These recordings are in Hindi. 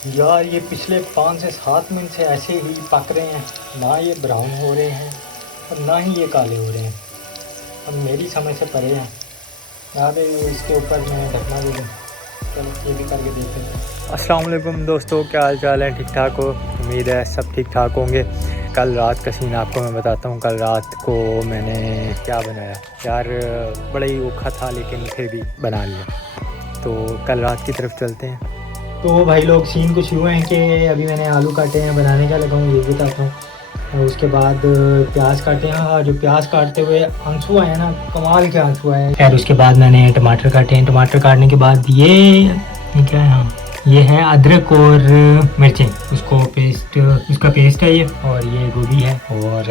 यार ये पिछले 5 से 7 मिनट से ऐसे ही पक रहे हैं, ना ये ब्राउन हो रहे हैं और ना ही ये काले हो रहे हैं। अब मेरी समझ से परे हैं। यार इसके ऊपर मैं ढकना भी दूँ, चलो ये भी करके देखते हैं। अस्सलाम वालेकुम दोस्तों, क्या हाल चाल है? ठीक ठाक हो? उम्मीद है सब ठीक ठाक होंगे। कल रात का सीन आपको मैं बताता हूँ। कल रात को मैंने क्या बनाया यार, बड़ा ही औखा था लेकिन फिर भी बना लिया। तो कल रात की तरफ चलते हैं। तो भाई लोग सीन कुछ हुए हैं कि अभी मैंने आलू काटे हैं, बनाने का लगा हूँ ये भी बताता हूँ। और उसके बाद प्याज काटे हैं, और जो प्याज काटते हुए आंसू आए हैं ना, कमाल के आंसू आए हैं। खैर उसके बाद मैंने टमाटर काटे हैं। टमाटर काटने के बाद ये क्या है, हाँ ये है अदरक और मिर्चें, उसका पेस्ट है ये, और ये गोभी है। और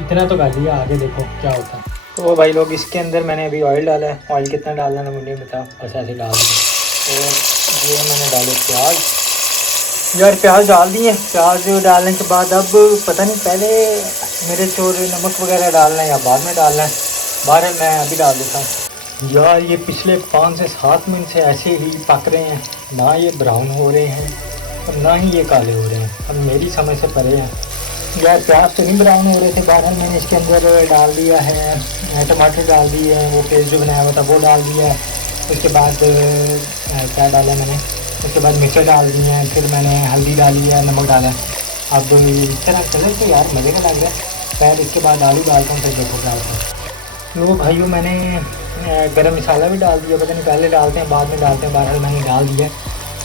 इतना तो कर लिया, आगे देखो क्या होता है। तो भाई लोग इसके अंदर मैंने अभी ऑयल डाला है। ऑयल कितना डालना है मुझे बताओ, बस ऐसे डाल दिया। और ये मैंने डाले प्याज। यार प्याज डाल दिए। प्याज डालने के बाद अब पता नहीं पहले मिर्च और नमक वगैरह डालना है या बाद में डालना है, बाहर मैं अभी डाल देता हूँ। यार ये पिछले 5 से 7 मिनट से ऐसे ही पक रहे हैं, ना ये ब्राउन हो रहे हैं और ना ही ये काले हो रहे हैं। अब मेरी समझ से परे हैं। यार प्याज तो नहीं ब्राउन हो रहे थे, बहरहाल मैंने इसके अंदर डाल दिया है, टमाटर डाल दिए हैं, वो पेस्ट जो बनाया हुआ था वो डाल दिया है। उसके बाद क्या डाला मैंने, उसके बाद मिर्च डाल दी हैं, फिर मैंने हल्दी डाली है, नमक डाला है। अब इस तरह कलर तो यार मज़े का लग रहा है। फिर इसके बाद आलू डालता हूँ, फिर देखो क्या होता है। लो भाइयों, मैंने गरम मसाला भी डाल दिया, पता नहीं पहले डालते हैं बाद में डालते हैं, बहरहाल मैंने डाल दिया।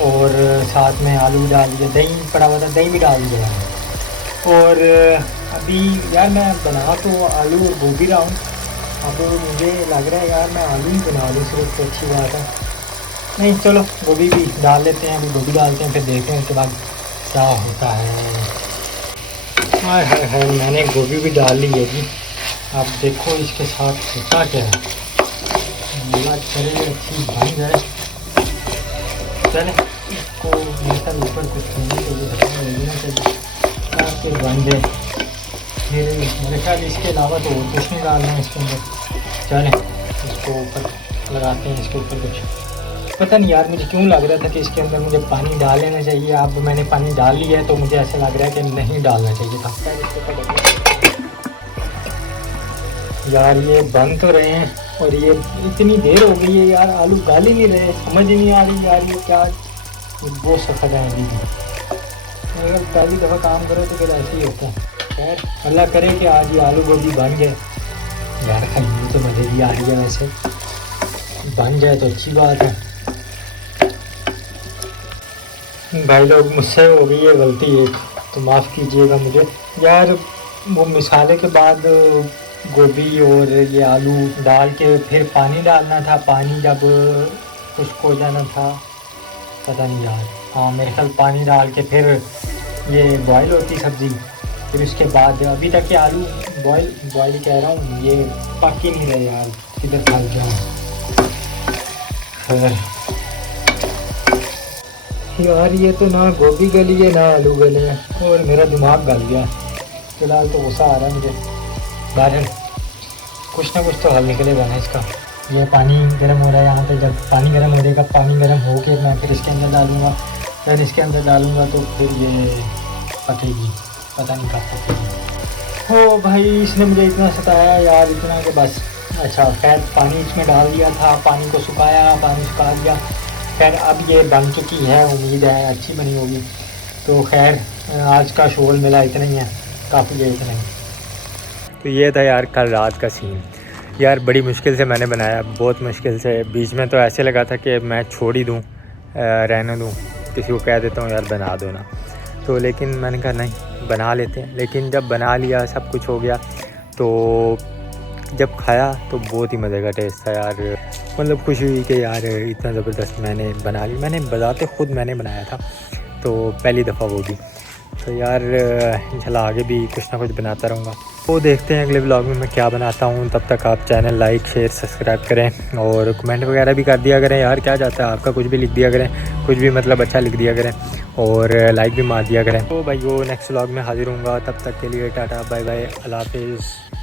और साथ में आलू भी डाल दिया, दही पड़ा हुआ था, दही भी डाल दिया मैंने। और अभी यार मैं बना तो आलू और गोभी रहा हूँ। अब मुझे लग रहा है यार मैं आलू ही बना लूँ सिर्फ, तो अच्छी बात है। नहीं चलो गोभी भी डाल लेते हैं, अभी गोभी डालते हैं, फिर देखते हैं उसके बाद क्या होता है। हाय हाय हाय, मैंने गोभी भी डाल ली है जी। आप देखो इसके साथ होता क्या है। अल्लाह करे अच्छी बन जाए। चले इसको मेरे ऊपर कुछ होने के लिए लेना चाहिए आपके बन जाए। फिर मेरे ख्याल इसके अलावा तो और कुछ नहीं डालना है इसके अंदर। चलें इसको ऊपर लगाते हैं, इसके ऊपर कुछ पता नहीं यार, मुझे क्यों लग रहा था कि इसके अंदर मुझे पानी डाल लेना चाहिए। अब मैंने पानी डाल लिया है तो मुझे ऐसा लग रहा है कि नहीं डालना चाहिए था। यार ये बन तो रहे हैं और ये इतनी देर हो गई है यार, आलू गाल ही नहीं रहे, समझ ही नहीं आ रही यार ये क्या वो सफ़र है। अगर पहली दफ़ा काम करो तो फिर ऐसे ही होता है। खैर अल्लाह करे कि आज ये आलू गोभी बन गए। यार खाने तो मज़े भी आ रही है, वैसे बन जाए तो अच्छी बात है। भाई लोग मुझसे हो गई है गलती एक, तो माफ़ कीजिएगा मुझे। यार वो मिसाले के बाद गोभी और ये आलू डाल के फिर पानी डालना था, पानी जब खुश्क हो जाना था, पता नहीं यार, हाँ मेरे ख्याल पानी डाल के फिर ये बॉयल होती सब्ज़ी। फिर उसके बाद अभी तक ये आलू बॉयल कह रहा हूँ, ये पक ही नहीं रहे यार, किधर भाग जाऊँ। खैर यार ये तो ना गोभी गली है ना आलू गले हैं, और मेरा दिमाग गल गया। फिलहाल तो गुस्सा आ रहा है मुझे। बहरहाल कुछ ना कुछ तो हल निकलेगा ना इसका। ये पानी गर्म हो रहा है यहाँ पे, जब पानी गर्म हो जाएगा, पानी गर्म हो के मैं फिर इसके अंदर डालूँगा, फिर इसके अंदर डालूँगा तो फिर ये पकेगी, पता नहीं कब पकेगी। हो भाई इसने मुझे इतना सताया यार, इतना कि बस। अच्छा खैर पानी इसमें डाल दिया था, पानी को सुखाया, पानी सुखा दिया। खैर अब ये बन चुकी है, उम्मीद है अच्छी बनी होगी। तो खैर आज का शोल मिला इतना ही है, काफ़ी है इतना ही। तो ये था यार कल रात का सीन। यार बड़ी मुश्किल से मैंने बनाया, बहुत मुश्किल से। बीच में तो ऐसे लगा था कि मैं छोड़ ही दूँ, रहने दूँ, किसी को कह देता हूँ यार बना दो ना। तो लेकिन मैंने कहा नहीं बना लेते हैं। लेकिन जब बना लिया, सब कुछ हो गया, तो जब खाया तो बहुत ही मज़े का टेस्ट था यार। मतलब खुशी हुई कि यार इतना ज़बरदस्त मैंने बना ली। मैंने बजाते खुद मैंने बनाया था, तो पहली दफ़ा वो भी। तो यार इंशाल्लाह आगे भी कुछ ना कुछ बनाता रहूँगा। वो देखते हैं अगले व्लॉग में मैं क्या बनाता हूँ। तब तक आप चैनल लाइक शेयर सब्सक्राइब करें और कमेंट वगैरह भी कर दिया करें यार, क्या जाता है आपका, कुछ भी लिख दिया करें, कुछ भी मतलब अच्छा लिख दिया करें, और लाइक भी मार दिया करें। तो भाई वो नेक्स्ट व्लॉग में हाजिर हूँगा, तब तक के लिए टाटा बाय बाय, अल्लाह हाफिज़।